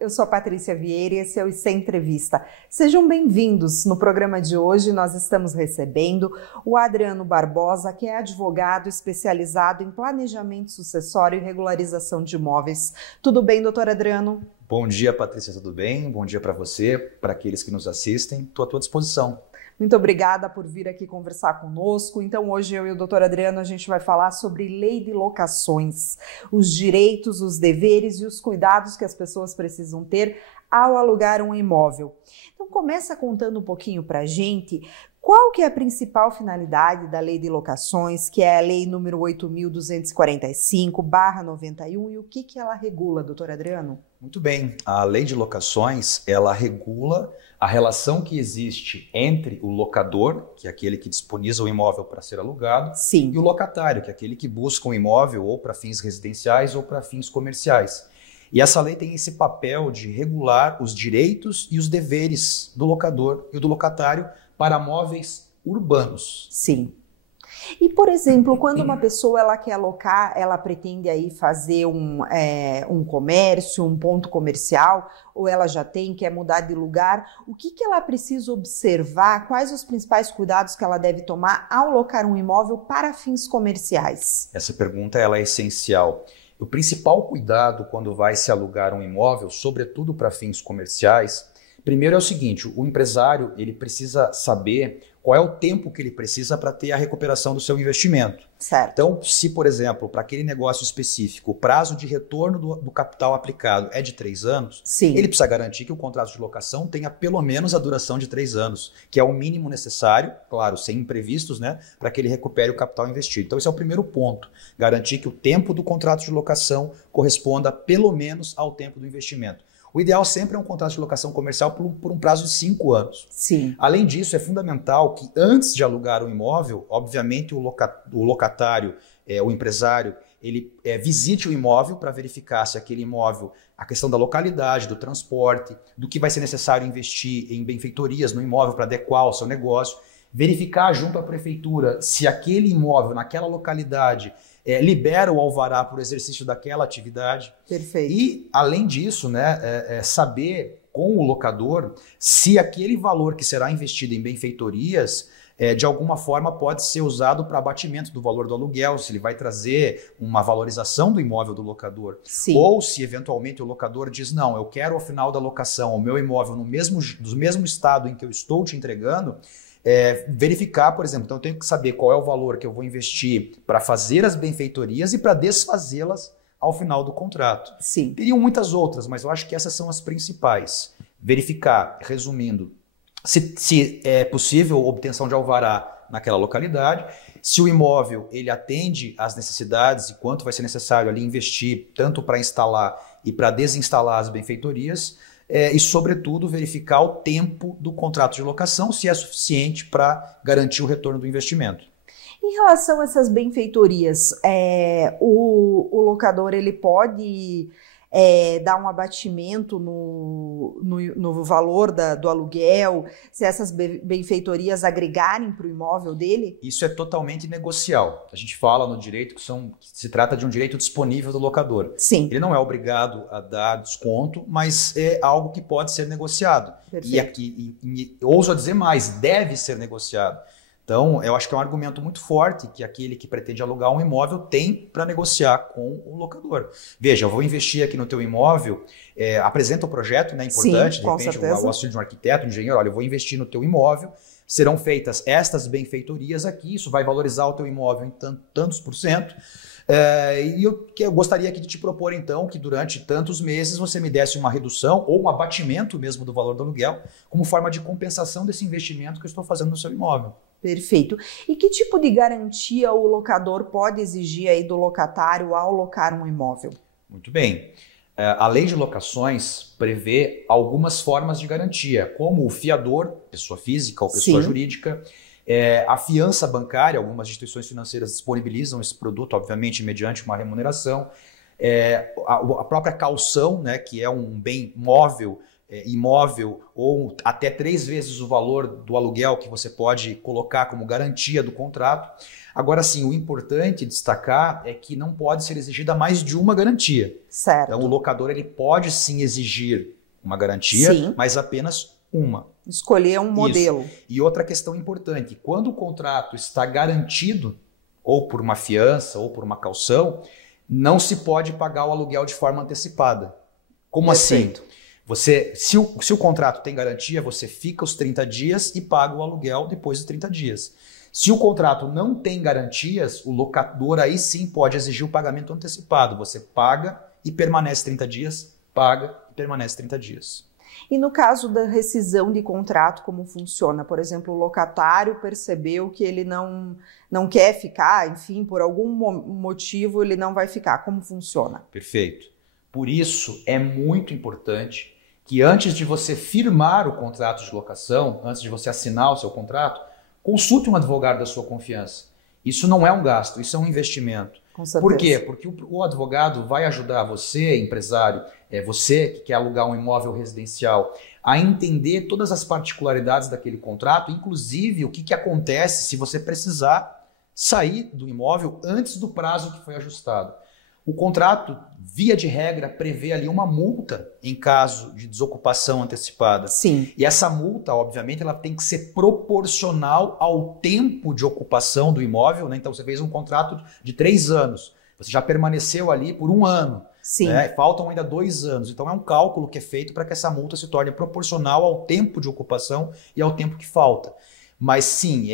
eu sou a Patrícia Vieira e esse é o IC Entrevista. Sejam bem-vindos. No programa de hoje nós estamos recebendo o Adriano Barbosa, que é advogado especializado em planejamento sucessório e regularização de imóveis. Tudo bem, doutor Adriano? Bom dia, Patrícia, tudo bem? Bom dia para você, para aqueles que nos assistem. Estou à tua disposição. Muito obrigada por vir aqui conversar conosco. Então, hoje eu e o doutor Adriano, a gente vai falar sobre lei de locações, os direitos, os deveres e os cuidados que as pessoas precisam ter ao alugar um imóvel. Então, começa contando um pouquinho para a gente qual que é a principal finalidade da lei de locações, que é a lei número 8.245/91, e o que ela regula, doutor Adriano? Muito bem, a lei de locações, ela regula a relação que existe entre o locador, que é aquele que disponibiliza o imóvel para ser alugado, Sim. E o locatário, que é aquele que busca um imóvel ou para fins residenciais ou para fins comerciais. E essa lei tem esse papel de regular os direitos e os deveres do locador e do locatário para móveis urbanos. Sim. E, por exemplo, quando uma pessoa ela quer alocar, ela pretende aí fazer um comércio, um ponto comercial, ou ela já tem, quer mudar de lugar, o que ela precisa observar? Quais os principais cuidados que ela deve tomar ao locar um imóvel para fins comerciais? Essa pergunta ela é essencial. O principal cuidado quando vai se alugar um imóvel, sobretudo para fins comerciais, primeiro é o seguinte: o empresário ele precisa saber qual é o tempo que ele precisa para ter a recuperação do seu investimento. Certo. Então, se, por exemplo, para aquele negócio específico, o prazo de retorno do capital aplicado é de 3 anos, Sim. Ele precisa garantir que o contrato de locação tenha pelo menos a duração de 3 anos, que é o mínimo necessário, claro, sem imprevistos, né, para que ele recupere o capital investido. Então, esse é o primeiro ponto, garantir que o tempo do contrato de locação corresponda pelo menos ao tempo do investimento. O ideal sempre é um contrato de locação comercial por um prazo de 5 anos. Sim. Além disso, é fundamental que antes de alugar um imóvel, obviamente o locatário, o empresário, ele visite o imóvel para verificar se aquele imóvel, a questão da localidade, do transporte, do que vai ser necessário investir em benfeitorias no imóvel para adequar o seu negócio, verificar junto à prefeitura se aquele imóvel naquela localidade libera o alvará para o exercício daquela atividade. Perfeito. E, além disso, saber com o locador se aquele valor que será investido em benfeitorias, de alguma forma pode ser usado para abatimento do valor do aluguel, se ele vai trazer uma valorização do imóvel do locador. Sim. Ou se, eventualmente, o locador diz, não, eu quero, ao final da locação, o meu imóvel no mesmo estado em que eu estou te entregando, verificar, por exemplo, então eu tenho que saber qual é o valor que eu vou investir para fazer as benfeitorias e para desfazê-las ao final do contrato. Sim. Teriam muitas outras, mas eu acho que essas são as principais. Verificar, resumindo, se é possível obtenção de alvará naquela localidade, se o imóvel ele atende às necessidades e quanto vai ser necessário ali investir tanto para instalar e para desinstalar as benfeitorias, e, sobretudo, verificar o tempo do contrato de locação, se é suficiente para garantir o retorno do investimento. Em relação a essas benfeitorias, o locador ele pode dar um abatimento no valor do aluguel, se essas benfeitorias agregarem para o imóvel dele? Isso é totalmente negocial. A gente fala no direito que se trata de um direito disponível do locador. Sim. Ele não é obrigado a dar desconto, mas é algo que pode ser negociado. Perfeito. E ouso a dizer mais, deve ser negociado. Então, eu acho que é um argumento muito forte que aquele que pretende alugar um imóvel tem para negociar com o locador. Veja, eu vou investir aqui no teu imóvel, apresenta o projeto, né, importante, Sim, de repente o auxílio de um arquiteto, um engenheiro, olha, eu vou investir no teu imóvel, serão feitas estas benfeitorias aqui, isso vai valorizar o teu imóvel em tantos por cento, e eu gostaria aqui de te propor, então, que durante tantos meses você me desse uma redução ou um abatimento mesmo do valor do aluguel, como forma de compensação desse investimento que eu estou fazendo no seu imóvel. Perfeito. E que tipo de garantia o locador pode exigir aí do locatário ao locar um imóvel? Muito bem. A lei de locações prevê algumas formas de garantia, como o fiador, pessoa física ou pessoa jurídica, a fiança bancária, algumas instituições financeiras disponibilizam esse produto, obviamente, mediante uma remuneração, a própria caução, né, que é um bem móvel imóvel ou até 3 vezes o valor do aluguel que você pode colocar como garantia do contrato. Agora sim, o importante destacar é que não pode ser exigida mais de uma garantia. Certo. Então o locador ele pode sim exigir uma garantia, sim, mas apenas uma. Escolher um modelo. Isso. E outra questão importante, quando o contrato está garantido, ou por uma fiança, ou por uma caução, não se pode pagar o aluguel de forma antecipada. Como Perfeito. assim? Se o contrato tem garantia, você fica os 30 dias e paga o aluguel depois dos 30 dias. Se o contrato não tem garantias, o locador aí sim pode exigir o pagamento antecipado. Você paga e permanece 30 dias, paga e permanece 30 dias. E no caso da rescisão de contrato, como funciona? Por exemplo, o locatário percebeu que ele não quer ficar, enfim, por algum motivo ele não vai ficar. Como funciona? Perfeito. Por isso é muito importante que antes de você firmar o contrato de locação, antes de você assinar o seu contrato, consulte um advogado da sua confiança. Isso não é um gasto, isso é um investimento. Com certeza. Por quê? Porque o advogado vai ajudar você, empresário, você que quer alugar um imóvel residencial, a entender todas as particularidades daquele contrato, inclusive o que acontece se você precisar sair do imóvel antes do prazo que foi ajustado. O contrato, via de regra, prevê ali uma multa em caso de desocupação antecipada. Sim. E essa multa, obviamente, ela tem que ser proporcional ao tempo de ocupação do imóvel, né? Então, você fez um contrato de 3 anos, você já permaneceu ali por 1 ano. Sim. Né? Faltam ainda 2 anos. Então, é um cálculo que é feito para que essa multa se torne proporcional ao tempo de ocupação e ao tempo que falta. Mas sim,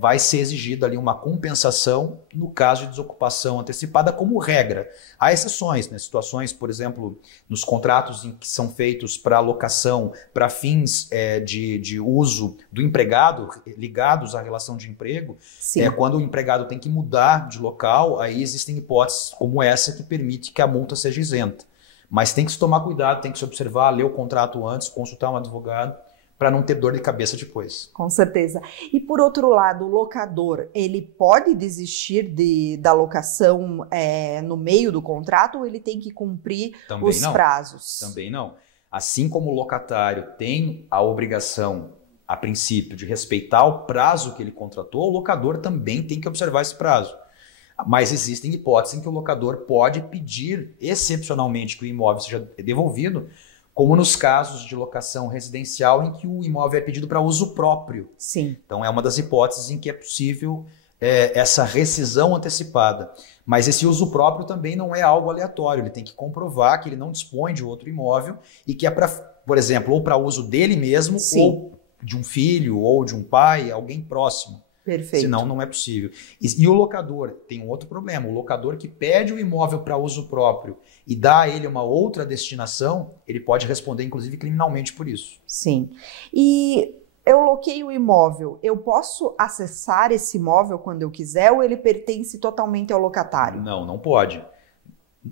vai ser exigida ali uma compensação no caso de desocupação antecipada como regra. Há exceções, né? Situações, por exemplo, nos contratos em que são feitos para alocação, para fins de uso do empregado, ligados à relação de emprego, quando o empregado tem que mudar de local, aí existem hipóteses como essa que permite que a multa seja isenta. Mas tem que se tomar cuidado, tem que se observar, ler o contrato antes, consultar um advogado, para não ter dor de cabeça depois. Com certeza. E por outro lado, o locador, ele pode desistir da locação no meio do contrato ou ele tem que cumprir os prazos? Também não. Assim como o locatário tem a obrigação, a princípio, de respeitar o prazo que ele contratou, o locador também tem que observar esse prazo. Mas existem hipóteses em que o locador pode pedir, excepcionalmente, que o imóvel seja devolvido, como nos casos de locação residencial em que o imóvel é pedido para uso próprio. Sim. Então é uma das hipóteses em que é possível essa rescisão antecipada. Mas esse uso próprio também não é algo aleatório, ele tem que comprovar que ele não dispõe de outro imóvel e que é para, por exemplo, ou para uso dele mesmo, sim, ou de um filho, ou de um pai, alguém próximo. Perfeito. Senão não é possível. E o locador tem um outro problema. O locador que pede o imóvel para uso próprio e dá a ele uma outra destinação, ele pode responder, inclusive, criminalmente por isso. Sim. E eu loquei o imóvel, eu posso acessar esse imóvel quando eu quiser ou ele pertence totalmente ao locatário? Não, não pode.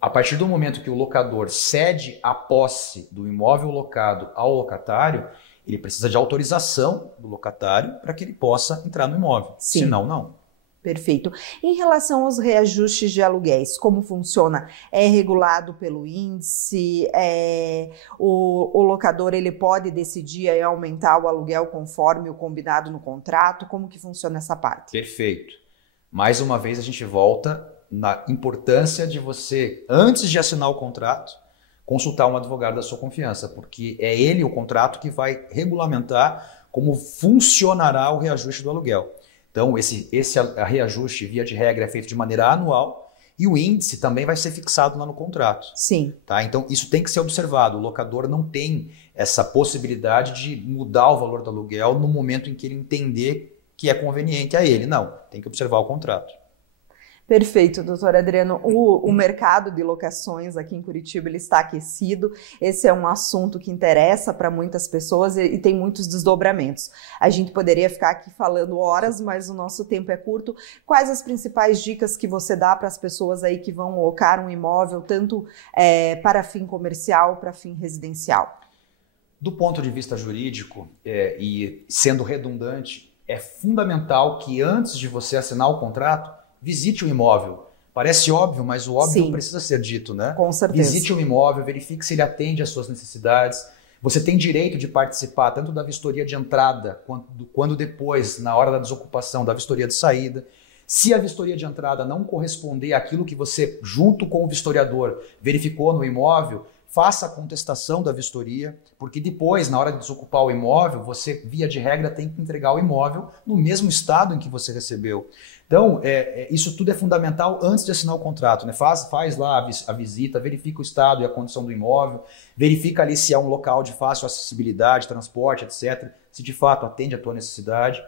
A partir do momento que o locador cede a posse do imóvel locado ao locatário, ele precisa de autorização do locatário para que ele possa entrar no imóvel. Sim. Senão, não. Perfeito. Em relação aos reajustes de aluguéis, como funciona? É regulado pelo índice? O locador ele pode decidir aumentar o aluguel conforme o combinado no contrato? Como que funciona essa parte? Perfeito. Mais uma vez a gente volta na importância de você, antes de assinar o contrato, consultar um advogado da sua confiança, porque é ele o contrato que vai regulamentar como funcionará o reajuste do aluguel. Então, esse reajuste, via de regra, é feito de maneira anual e o índice também vai ser fixado lá no contrato. Sim. Tá? Então, isso tem que ser observado. O locador não tem essa possibilidade de mudar o valor do aluguel no momento em que ele entender que é conveniente a ele. Não, tem que observar o contrato. Perfeito, doutor Adriano. O mercado de locações aqui em Curitiba ele está aquecido. Esse é um assunto que interessa para muitas pessoas e tem muitos desdobramentos. A gente poderia ficar aqui falando horas, mas o nosso tempo é curto. Quais as principais dicas que você dá para as pessoas aí que vão locar um imóvel, tanto para fim comercial, para fim residencial? Do ponto de vista jurídico, e sendo redundante, é fundamental que antes de você assinar o contrato, visite o imóvel. Parece óbvio, mas o óbvio Sim, precisa ser dito, né? Com certeza. Visite o imóvel, verifique se ele atende às suas necessidades, Você tem direito de participar tanto da vistoria de entrada quanto depois, na hora da desocupação, da vistoria de saída. Se a vistoria de entrada não corresponder àquilo que você, junto com o vistoriador, verificou no imóvel, faça a contestação da vistoria, porque depois, na hora de desocupar o imóvel, você, via de regra, tem que entregar o imóvel no mesmo estado em que você recebeu. Então, isso tudo é fundamental antes de assinar o contrato, né? Faz lá a visita, verifica o estado e a condição do imóvel, verifica ali se é um local de fácil acessibilidade, transporte, etc., se de fato atende à tua necessidade.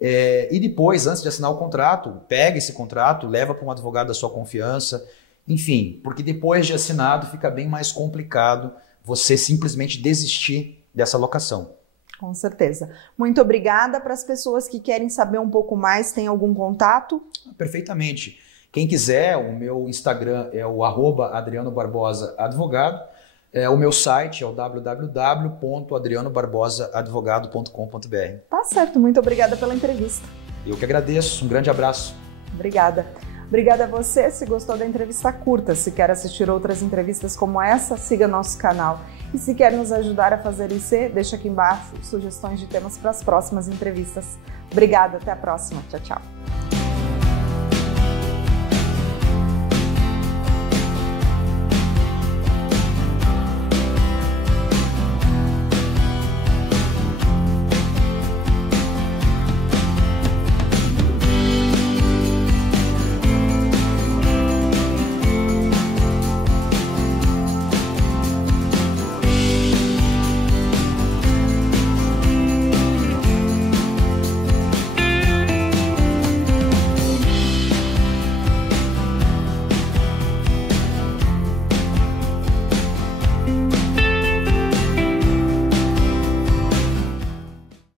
E depois, antes de assinar o contrato, pega esse contrato, leva para um advogado da sua confiança, enfim, porque depois de assinado fica bem mais complicado você simplesmente desistir dessa locação. Com certeza. Muito obrigada. Para as pessoas que querem saber um pouco mais, tem algum contato? Perfeitamente. Quem quiser, o meu Instagram é o @AdrianoBarbosaAdvogado. O meu site é o www.adrianobarbosaadvogado.com.br. Tá certo. Muito obrigada pela entrevista. Eu que agradeço. Um grande abraço. Obrigada. Obrigada a você. Se gostou da entrevista, curta. Se quer assistir outras entrevistas como essa, siga nosso canal. E se quer nos ajudar a fazer isso, deixa aqui embaixo sugestões de temas para as próximas entrevistas. Obrigada, até a próxima. Tchau, tchau.